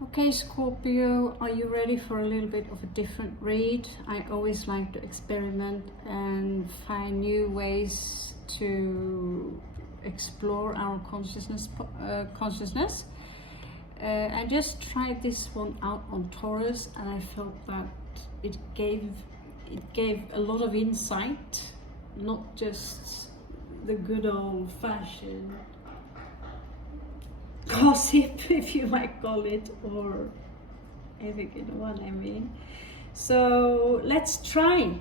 Okay, Scorpio, are you ready for a little bit of a different read? I always like to experiment and find new ways to explore our consciousness. I just tried this one out on Taurus, and I felt that it gave a lot of insight, not just the good old-fashioned gossip, if you might call it, or I think you know what I mean. So let's try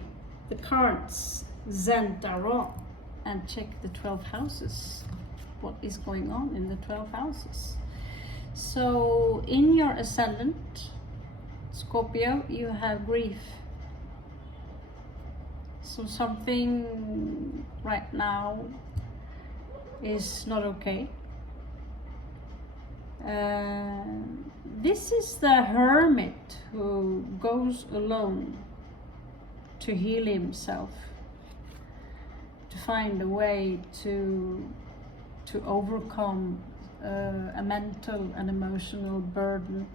the cards Zen Tarot and check the 12 houses. What is going on in the 12 houses? So in your ascendant, Scorpio, you have grief. So something right now is not okay. This is the hermit who goes alone to heal himself, to find a way to overcome a mental and emotional burden.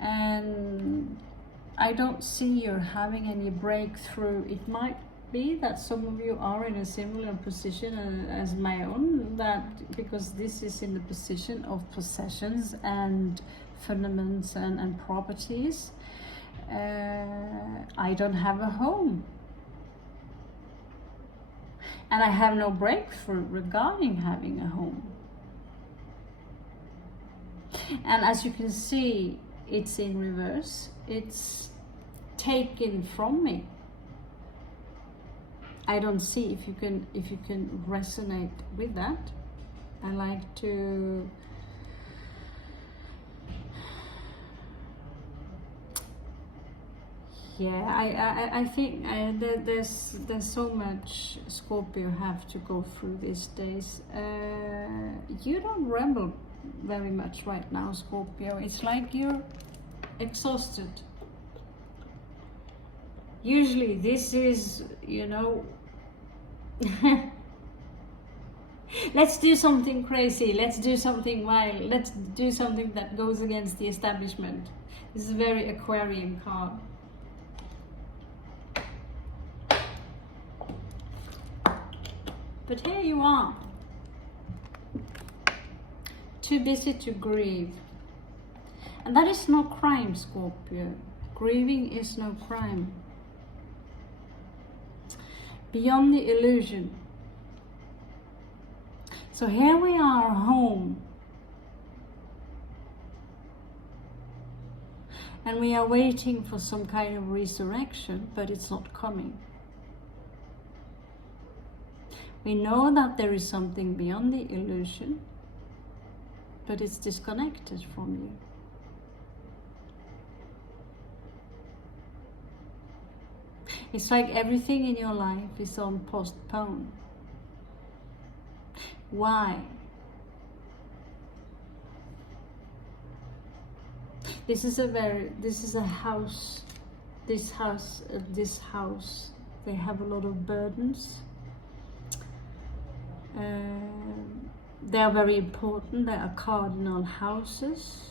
And I don't see you're having any breakthrough. It might be that some of you are in a similar position as my own, that because this is in the position of possessions and fundaments and properties. I don't have a home, and I have no breakthrough regarding having a home. And as you can see, it's in reverse. It's taken from me. I don't see if you can resonate with that. I like to I think there's so much Scorpio have to go through these days. You don't rebel very much right now, Scorpio. It's like you're exhausted. Usually this is, you know, let's do something crazy, let's do something wild, let's do something that goes against the establishment. This is a very Aquarian card. But here you are, too busy to grieve. And that is no crime, Scorpio. Grieving is no crime. Beyond the illusion. So here we are home. And we are waiting for some kind of resurrection, but it's not coming. We know that there is something beyond the illusion, but it's disconnected from you. It's like everything in your life is on postpone. Why? This is a house. This house, they have a lot of burdens. They are very important. They are cardinal houses.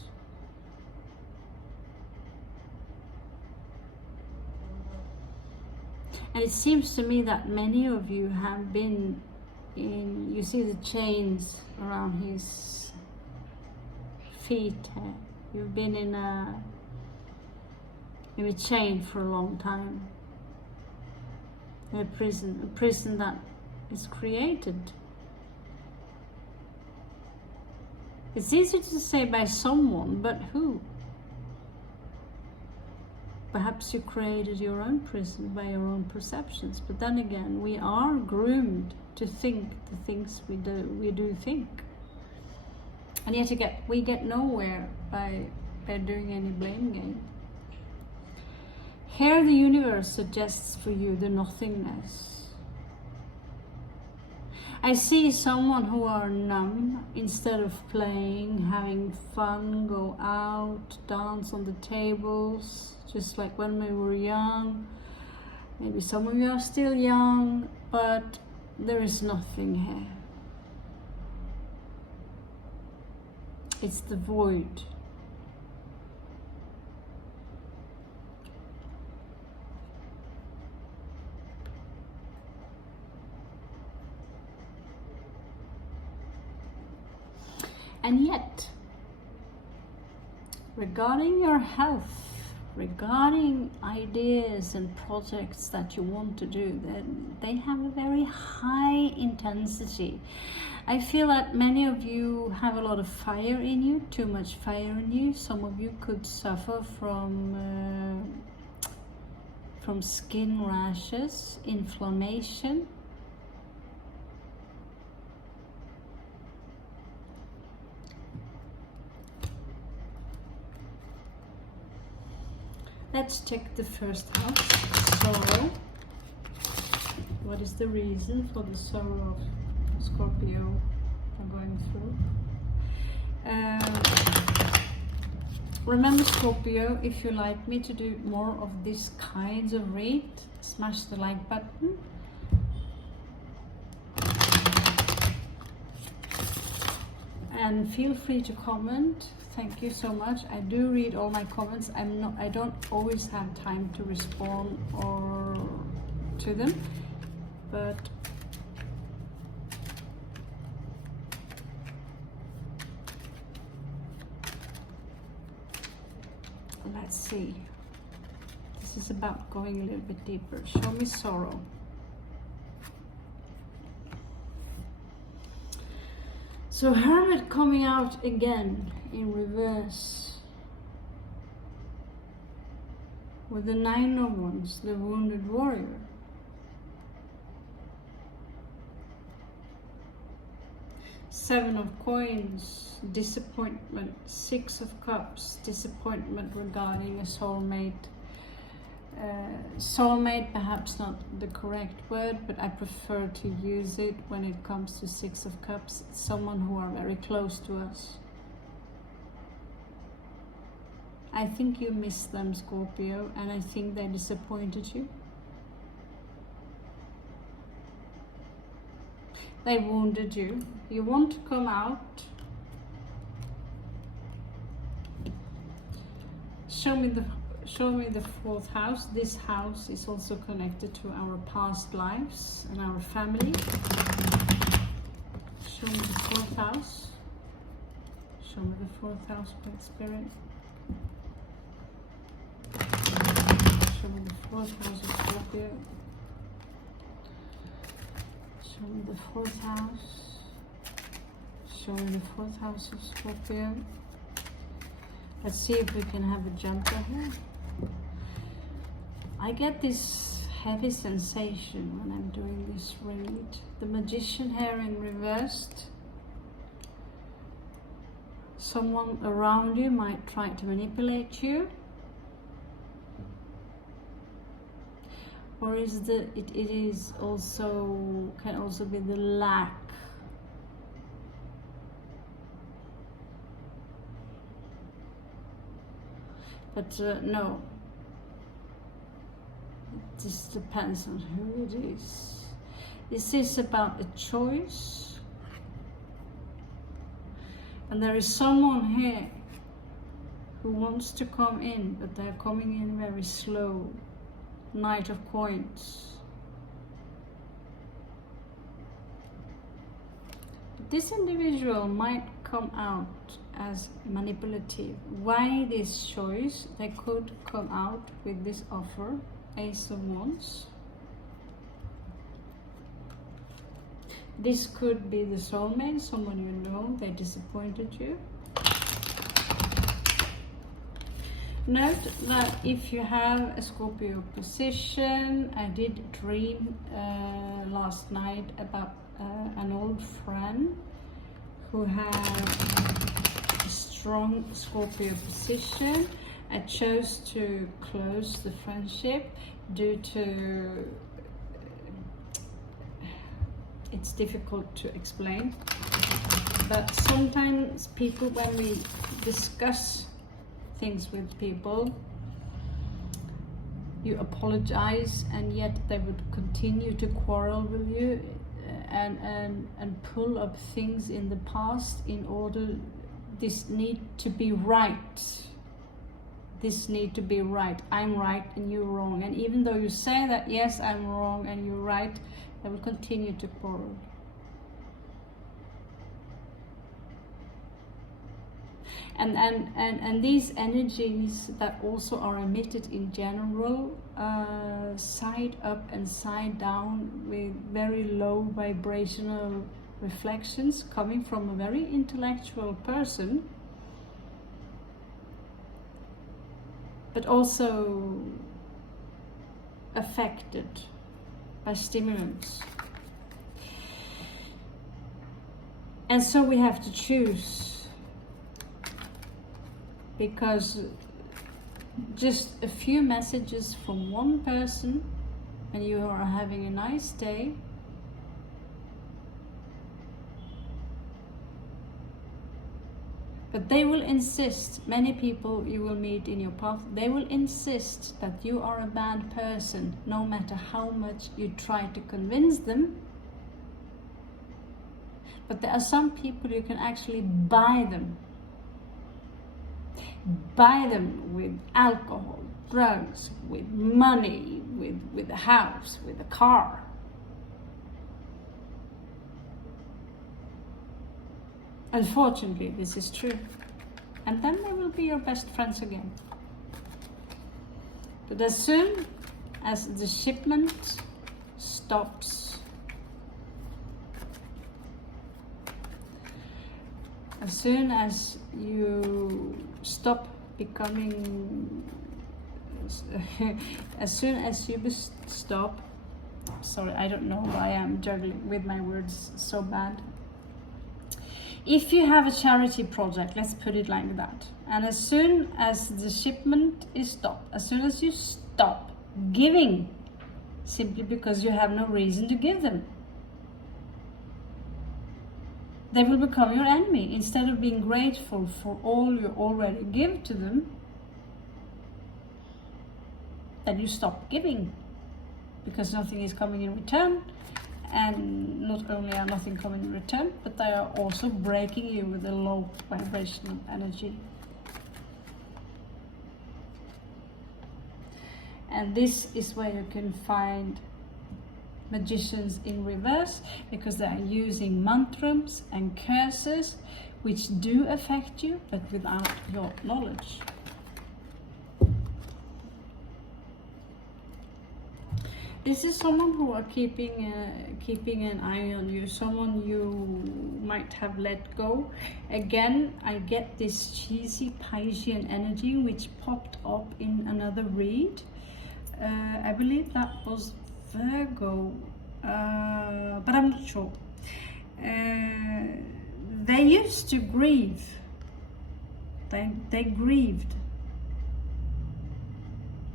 And it seems to me that many of you have been in, you see the chains around his feet. You've been in a chain for a long time. In a prison that is created. It's easy to say by someone, but who? Perhaps you created your own prison by your own perceptions, but then again, we are groomed to think the things we do think. And yet we get nowhere by doing any blame game. Here the universe suggests for you the nothingness. I see someone who are numb instead of playing, having fun, go out, dance on the tables, just like when we were young. Maybe some of you are still young, but there is nothing here. It's the void. And yet, regarding your health, regarding ideas and projects that you want to do, then they have a very high intensity. I feel that many of you have a lot of fire in you, too much fire in you. Some of you could suffer from skin rashes, inflammation. Let's check the first house, sorrow. What is the reason for the sorrow of Scorpio are going through? Remember, Scorpio, if you like me to do more of this kinds of read, smash the like button. And feel free to comment. Thank you so much. I do read all my comments. I don't always have time to respond or to them, but let's see. This is about going a little bit deeper. Show me sorrow. So Hermit coming out again in reverse with the 9 of Wands, the wounded warrior. Seven of Coins, disappointment. 6 of Cups, disappointment regarding a soulmate. Soulmate, perhaps not the correct word, but I prefer to use it when it comes to 6 of Cups. It's someone who are very close to us. I think you miss them, Scorpio, and I think they disappointed you. They wounded you. You want to come out. Show me the 4th house. This house is also connected to our past lives and our family. Show me the 4th house. Show me the 4th house, please, Spirit. Show me the 4th house of Scorpio. Show me the 4th house. Show me the 4th house of Scorpio. Let's see if we can have a jumper here. I get this heavy sensation when I'm doing this read. The Magician here in reversed. Someone around you might try to manipulate you. Or is it is also, can also be the lack. But no, this depends on who it is. This is about a choice. And there is someone here who wants to come in, but they're coming in very slow. Knight of Coins. This individual might come out as manipulative. Why this choice? They could come out with this offer. Ace of Wands. This could be the soulmate, someone you know, they disappointed you. Note that if you have a Scorpio position, I did dream last night about an old friend who had a strong Scorpio position. I chose to close the friendship due to it's difficult to explain, but sometimes people, when we discuss things with people, you apologize and yet they would continue to quarrel with you and pull up things in the past in order, this need to be right. This need to be right. I'm right and you're wrong. And even though you say that, yes, I'm wrong and you're right, they will continue to quarrel. And these energies that also are emitted in general, side up and side down, with very low vibrational reflections coming from a very intellectual person, but also affected by stimulants. And so we have to choose, because just a few messages from one person and you are having a nice day, but they will insist, many people you will meet in your path, they will insist that you are a bad person, no matter how much you try to convince them. But there are some people you can actually buy them. Buy them with alcohol, drugs, with money, with a house, with a car. Unfortunately, this is true. And then they will be your best friends again. But as soon as the shipment stops, as soon as you stop becoming, as soon as you stop, sorry, I don't know why I'm juggling with my words so bad. If you have a charity project, let's put it like that, and as soon as the shipment is stopped, as soon as you stop giving, simply because you have no reason to give them, they will become your enemy. Instead of being grateful for all you already give to them, then you stop giving, because nothing is coming in return. And not only are nothing coming in return, but they are also breaking you with a low vibrational energy. And this is where you can find magicians in reverse, because they are using mantras and curses which do affect you, but without your knowledge. This is someone who are keeping an eye on you, someone you might have let go. Again, I get this cheesy Piscean energy which popped up in another read. I believe that was Virgo, but I'm not sure. They used to grieve. They grieved.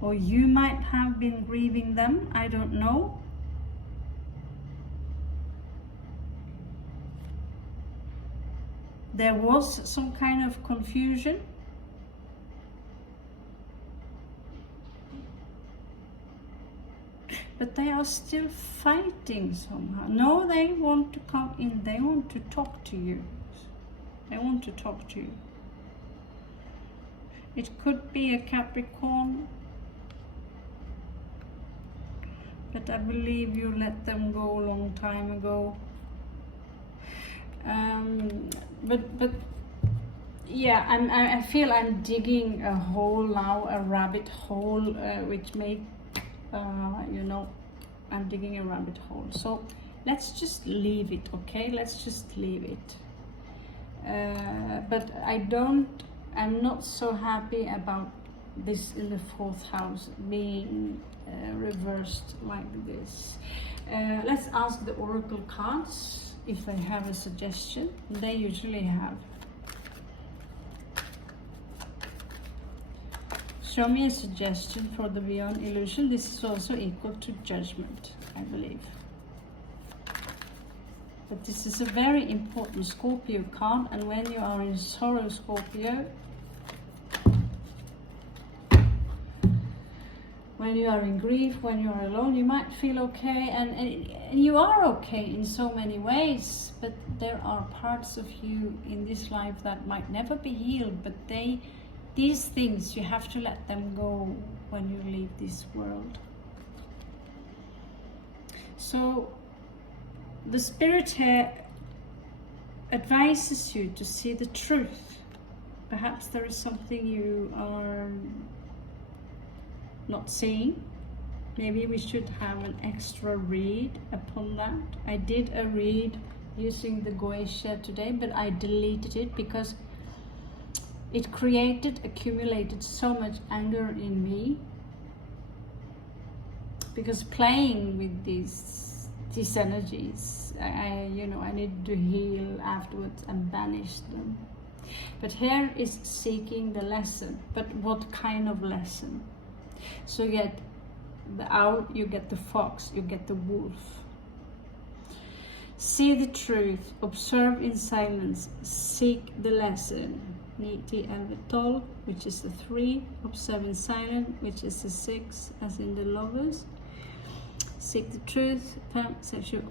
Or you might have been grieving them, I don't know. There was some kind of confusion. But they are still fighting somehow. No, they want to come in, they want to talk to you. They want to talk to you. It could be a Capricorn, but I believe you let them go a long time ago. But yeah, I feel I'm digging a hole now, a rabbit hole, which make you know, I'm digging a rabbit hole. So let's just leave it, okay? Let's just leave it. But I'm not so happy about this in the 4th house being reversed like this. Let's ask the oracle cards if they have a suggestion. They usually have. Show me a suggestion for the beyond illusion. This is also equal to judgment, I believe. But this is a very important Scorpio card, and when you are in sorrow, Scorpio, when you are in grief, when you are alone, you might feel okay, and you are okay in so many ways, but there are parts of you in this life that might never be healed, but these things, you have to let them go when you leave this world. So the Spirit here advises you to see the truth Perhaps there is something you are not seeing. Maybe we should have an extra read upon that. I did a read using the Goetia today, but I deleted it because it accumulated so much anger in me. Because playing with these energies, I needed to heal afterwards and banish them. But here is seeking the lesson. But what kind of lesson? So you get the owl, you get the fox, you get the wolf. See the truth, observe in silence, seek the lesson. Niti and the 12, which is the 3, observe in silence, which is the 6, as in the lovers. Seek the truth, 5, 6, 8,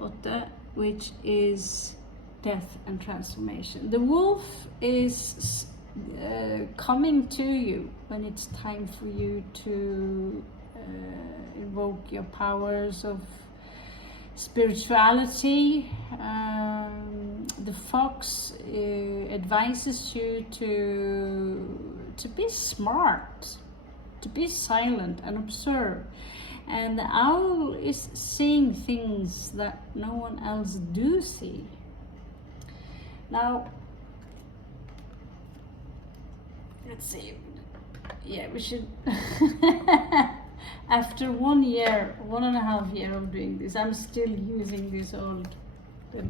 which is death and transformation. The wolf is coming to you when it's time for you to invoke your powers of spirituality. The fox advises you to be smart, to be silent and observe. And the owl is seeing things that no one else do see. Now, let's see. Yeah, we should. After 1 year, 1.5 years of doing this, I'm still using this old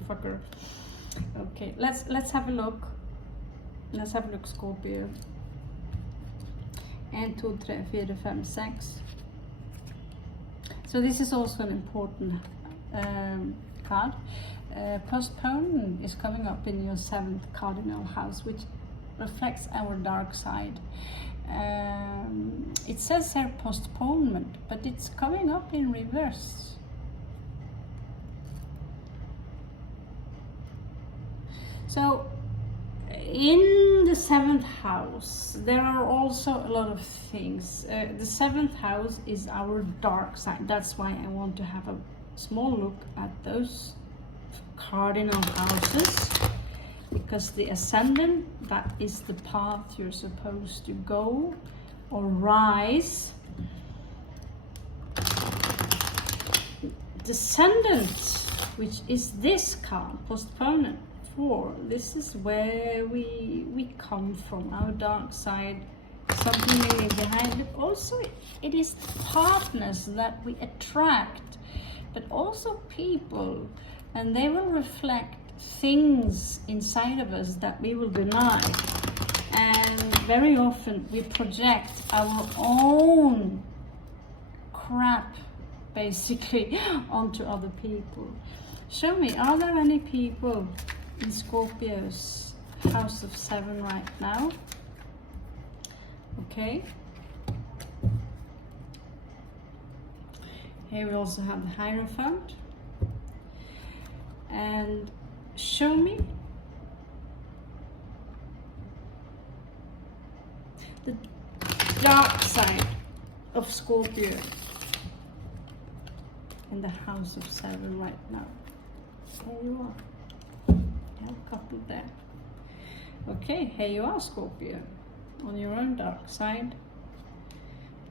fucker. Okay, let's have a look. Let's have a look, Scorpio. 1, 2, 3, 4, 5, 6. So this is also an important card. Postponement is coming up in your 7th cardinal house, which reflects our dark side. It says here postponement, but it's coming up in reverse. So in the 7th house, there are also a lot of things. The 7th house is our dark side. That's why I want to have a small look at those cardinal houses, because the ascendant, that is the path you're supposed to go or rise. Descendant, which is this card, postponement. This is where we come from, our dark side, something maybe behind it. Also, it is partners that we attract, but also people, and they will reflect things inside of us that we will deny. And very often we project our own crap basically onto other people. Show me, are there any people in Scorpio's house of 7 right now? Okay. Here we also have the Hierophant. And show me the dark side of Scorpio in the house of 7 right now. There you are. You have a couple there. Okay, here you are, Scorpio, on your own dark side.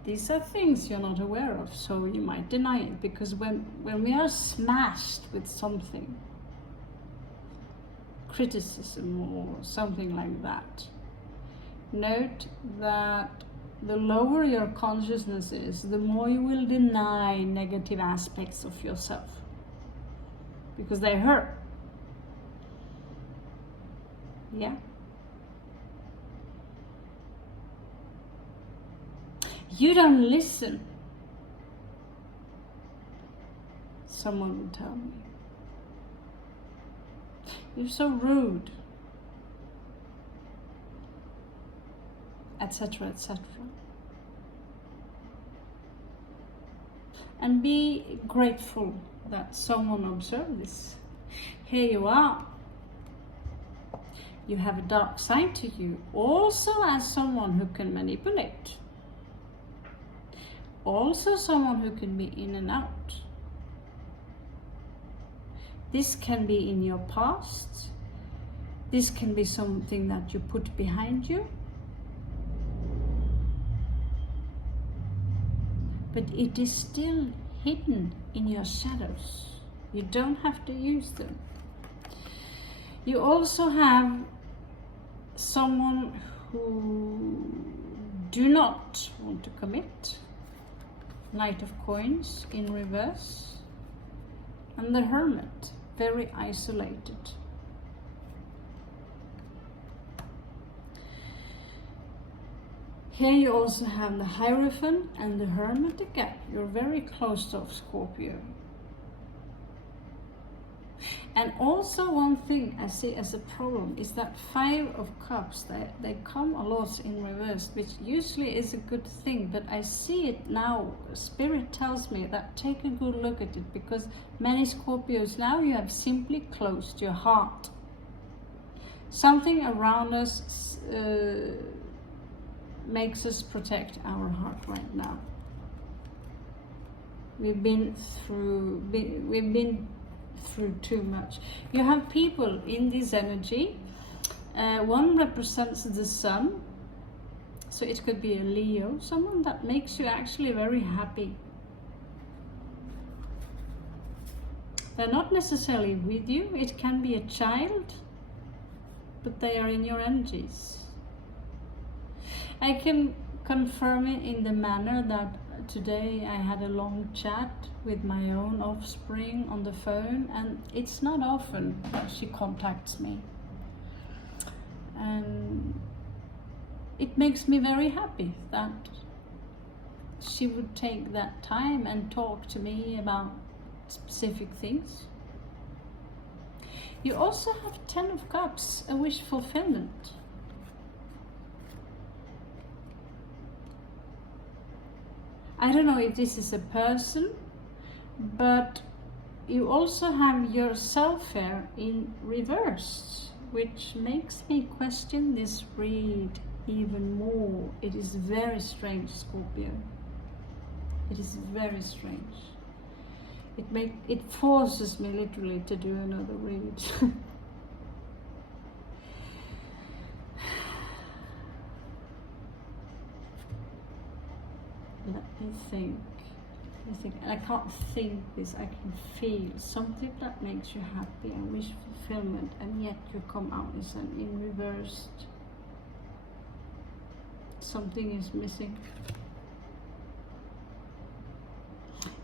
These are things you're not aware of, so you might deny it, because when we are smashed with something, criticism or something like that, note that the lower your consciousness is, the more you will deny negative aspects of yourself, because they hurt. Yeah. You don't listen, someone will tell me. You're so rude, etc., etc. And be grateful that someone observed this. Here you are. You have a dark side to you, also as someone who can manipulate. Also someone who can be in and out. This can be in your past. This can be something that you put behind you. but it is still hidden in your shadows. You don't have to use them. You also have someone who do not want to commit. Knight of Coins in reverse. And the Hermit, very isolated. Here you also have the Hierophant and the Hermit again. You're very close to Scorpio. And also one thing I see as a problem is that Five of Cups, they come a lot in reverse, which usually is a good thing, but I see it now. Spirit tells me that take a good look at it, because many Scorpios now, you have simply closed your heart. Something around us makes us protect our heart right now. We've been through too much. You have people in this energy. One represents the sun, so it could be a Leo, someone that makes you actually very happy. They're not necessarily with you. It can be a child, but they are in your energies. I can confirm it in the manner that today I had a long chat with my own offspring on the phone, and it's not often that she contacts me. And it makes me very happy that she would take that time and talk to me about specific things. You also have 10 of Cups, a wish fulfillment. I don't know if this is a person, but you also have yourself here in reverse, which makes me question this read even more. It is very strange, Scorpio. It is very strange. It forces me literally to do another read. Let me think. And I can't think this, I can feel something that makes you happy and wish fulfillment, and yet you come out as an in reversed. Something is missing.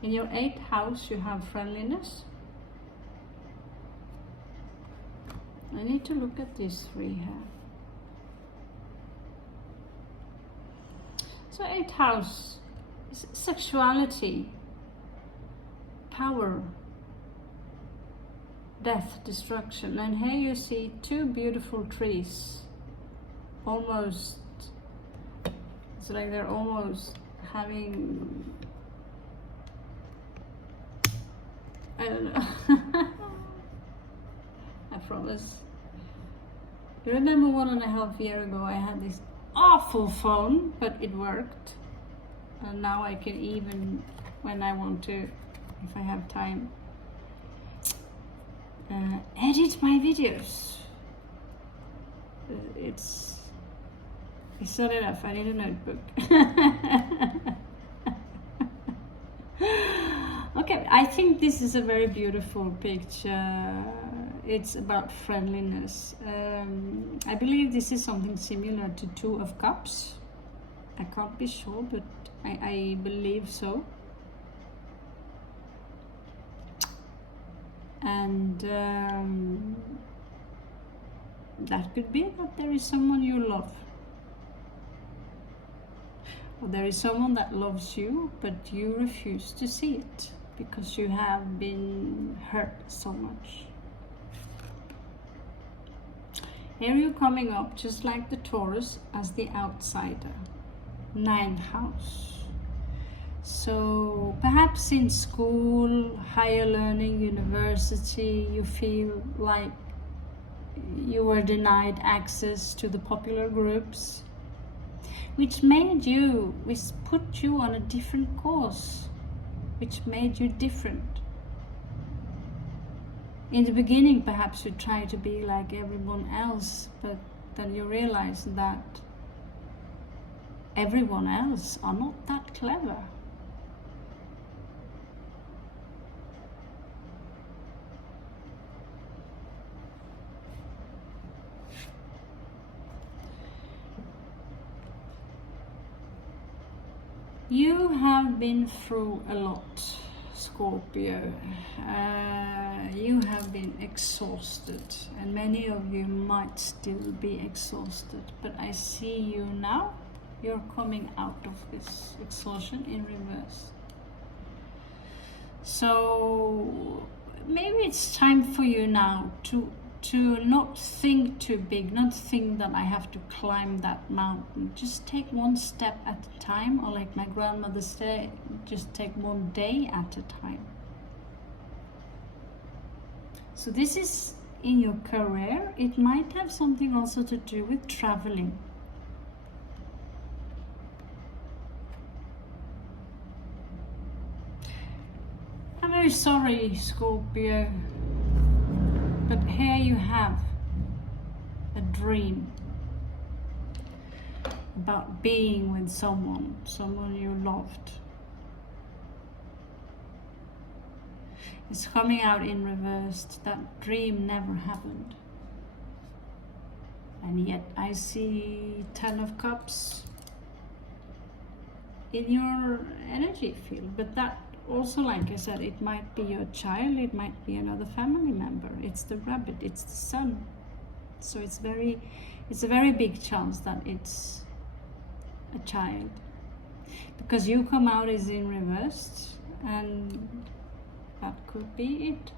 In your 8th house you have friendliness. I need to look at these 3 here. So 8th house, sexuality, power, death, destruction. And here you see 2 beautiful trees, almost, it's like they're almost having, I don't know. I promise. You remember 1.5 years ago I had this awful phone, but it worked. And now I can even, when I want to, if I have time, edit my videos. It's not enough. I need a notebook. Okay, I think this is a very beautiful picture. It's about friendliness. I believe this is something similar to 2 of Cups. I can't be sure, but I believe so. And that could be that there is someone you love. Or there is someone that loves you, but you refuse to see it because you have been hurt so much. Here you're coming up just like the Taurus as the outsider. 9th house. So perhaps in school, higher learning, university, you feel like you were denied access to the popular groups, which put you on a different course, which made you different. In the beginning, perhaps you try to be like everyone else, but then you realize that everyone else are not that clever. You have been through a lot, Scorpio. You have been exhausted, and many of you might still be exhausted, but I see you now. You're coming out of this exhaustion in reverse. So maybe it's time for you now to not think too big, not think that I have to climb that mountain. Just take one step at a time, or like my grandmother said, just take one day at a time. So this is in your career. It might have something also to do with traveling. I'm very sorry, Scorpio, but here you have a dream about being with someone you loved. It's coming out in reverse. That dream never happened. And yet I see 10 of Cups in your energy field. But that also, like I said, it might be your child, it might be another family member. It's the rabbit, it's the sun. So it's a very big chance that it's a child. Because you come out is in reverse, and that could be it.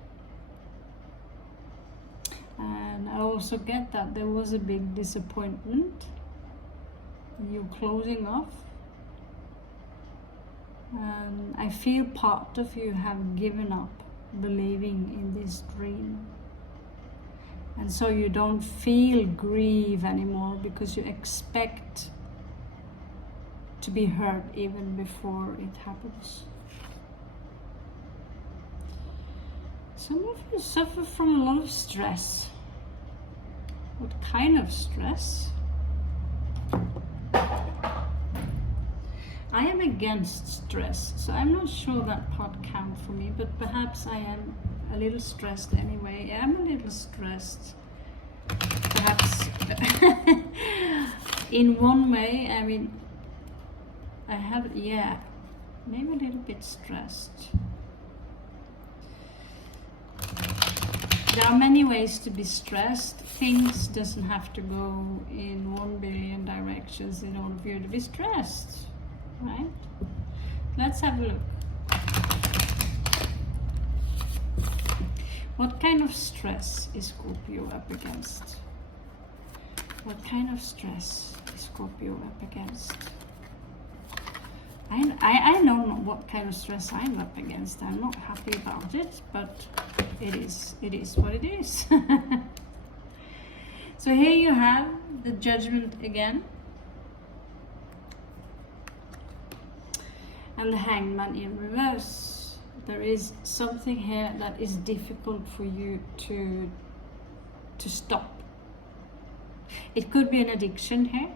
And I also get that there was a big disappointment, you closing off. And I feel part of you have given up believing in this dream. And so you don't feel grief anymore because you expect to be hurt even before it happens. Some of you suffer from a lot of stress. What kind of stress? I am against stress, so I'm not sure that part counts for me, but perhaps I am a little stressed anyway. I'm a little stressed. Perhaps in one way, I mean, I have, yeah, maybe a little bit stressed. There are many ways to be stressed. Things doesn't have to go in 1 billion directions in order for you to be stressed, right? Let's have a look. What kind of stress is Scorpio up against? What kind of stress is Scorpio up against? I know what kind of stress I'm up against. I'm not happy about it, but it is what it is. So here you have the Judgment again. And the Hangman in reverse. There is something here that is difficult for you to stop. It could be an addiction here.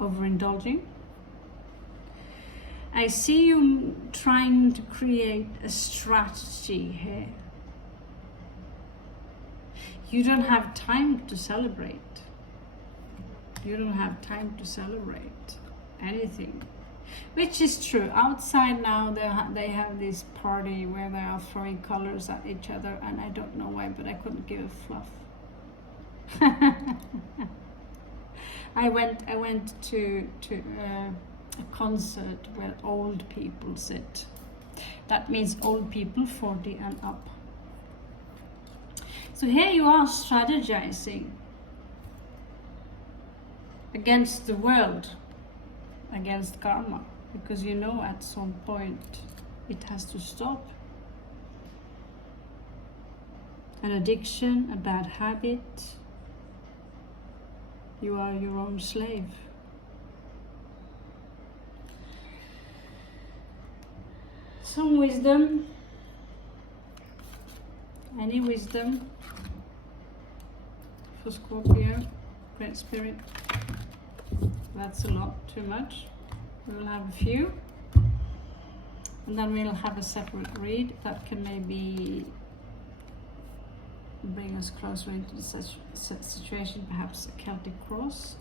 Overindulging. I see you trying to create a strategy here. You don't have time to celebrate. You don't have time to celebrate anything, which is true. Outside now they have this party where they are throwing colors at each other, and I don't know why, but I couldn't give a fluff. I went to a concert where old people sit. That means old people 40 and up. So here you are strategizing against the world, against karma, because you know at some point it has to stop. An addiction, a bad habit. You are your own slave. Some wisdom. Any wisdom for Scorpio? Great Spirit. That's a lot, too much. We'll have a few. And then we'll have a separate read that can maybe bring us closer into the situation, perhaps a Celtic cross.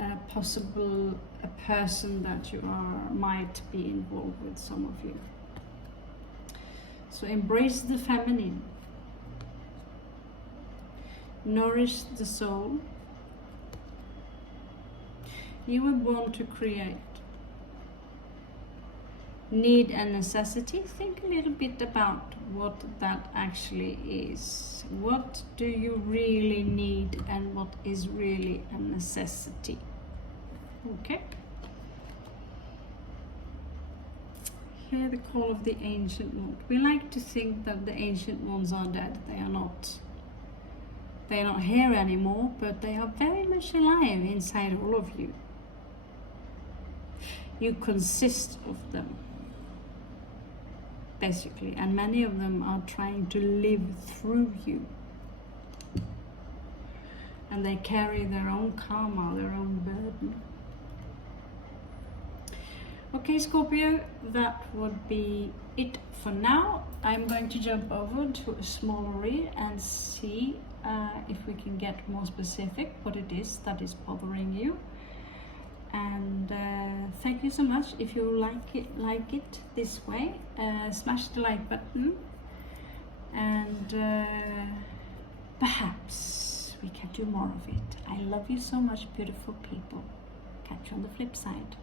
a person that you might be involved with, some of you. So embrace the feminine, nourish the soul. You were born to create. Need and necessity. Think a little bit about what that actually is. What do you really need and what is really a necessity? Okay. Hear the call of the ancient one. We like to think that the ancient ones are dead. They are not. They are not here anymore, but they are very much alive inside all of you. You consist of them, basically, and many of them are trying to live through you. And they carry their own karma, their own burden. Okay, Scorpio, that would be it for now. I'm going to jump over to a smaller read and see if we can get more specific what it is that is bothering you. And thank you so much. If you like it this way, smash the like button, and perhaps we can do more of it. I love you so much, beautiful people. Catch you on the flip side.